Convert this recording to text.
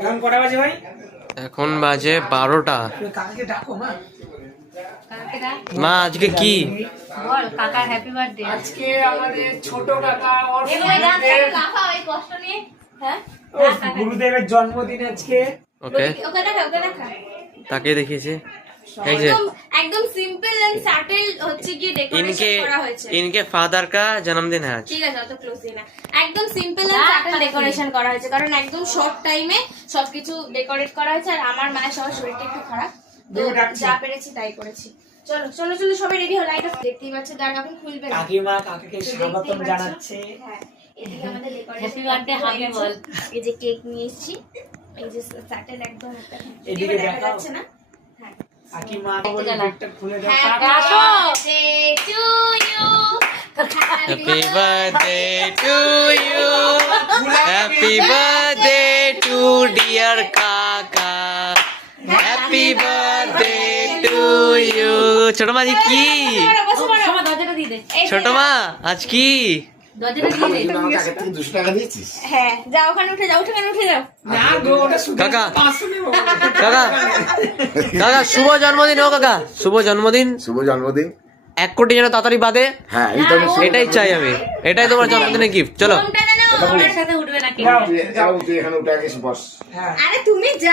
এখন কটা বাজে ভাই? এখন বাজে 12টা। কাকাকে ডাকো মা। মা আজকে কি? বল কাকা হ্যাপি বার্থডে। আজকে আমাদের ছোট কাকা ওর কষ্ট নিয়ে হ্যাঁ গুরুদেবের জন্মদিন আজকে। ওকে, ওকে দেখা ওকে দেখা। তাকে দেখিয়েছে। এই যে একদম একদম সিম্পল এন্ড স্যাটেল হচ্ছে কি ডেকোরেশন করা হয়েছে। इनके फादर का जन्मदिन है आज। ঠিক আছে, অত ক্লোজ না। একদম সিম্পল এন্ড স্যাটেল ডেকোরেশন করা হয়েছে, কারণ একদম শর্ট টাইমে সবকিছু ডেকোরেট করা হয়েছে। আর আমার মায়ের সবার শরীরটা একটু খারাপ, তো যা পেরেছি তাই করেছি। চলো চলো চলো সবাই রেডি হও, লাইট অফ। দেখতেই পাচ্ছ দাঁড়া, এখন খুলবে না। কাকিমা কাকাকে স্বাগতম জানাচ্ছে। হ্যাঁ, এদিকে আমাদের ডেকোরেশন হ্যাপি বার্থডে হাবি বল। এই যে কেক নিয়ে এসেছি, এই যে স্যাটেল একদম একটা এদিকে দেখা দেখাও। যাচ্ছে না? হ্যাঁ, কাকিমা বলে গিফটটা খুলে দাও। Happy birthday to you. Happy birthday to you. Happy birthday to dear Kaka. Happy birthday to you. ছোট মা আজ কি? সবাই দরজাটা দিয়ে দে। ছোট মা আজ কি? দরজাটা দিয়ে দে। আমার কাছে থেকে 200 টাকা দিয়েছিস? হ্যাঁ, যাও ওখানে উঠে যাও, ওখানে উঠে যাও। না গো, ওটা শুধু কাকা। 500 নেব। কাকা কাকা শুভ জন্মদিন ও কাকা, শুভ জন্মদিন। শুভ জন্মদিন। 1 কোটি যেন তাড়াতাড়ি বাদে, হ্যাঁ, এই তো আমি এটাই চাই আমি। এটাই তোমার জন্মদিনের গিফট। চলো ফোনটা যেন আমার সাথে উঠবে না কেউ। যাও, যাও তুই এখানে উঠে গেছিস বস। হ্যাঁ। আরে তুমি যা।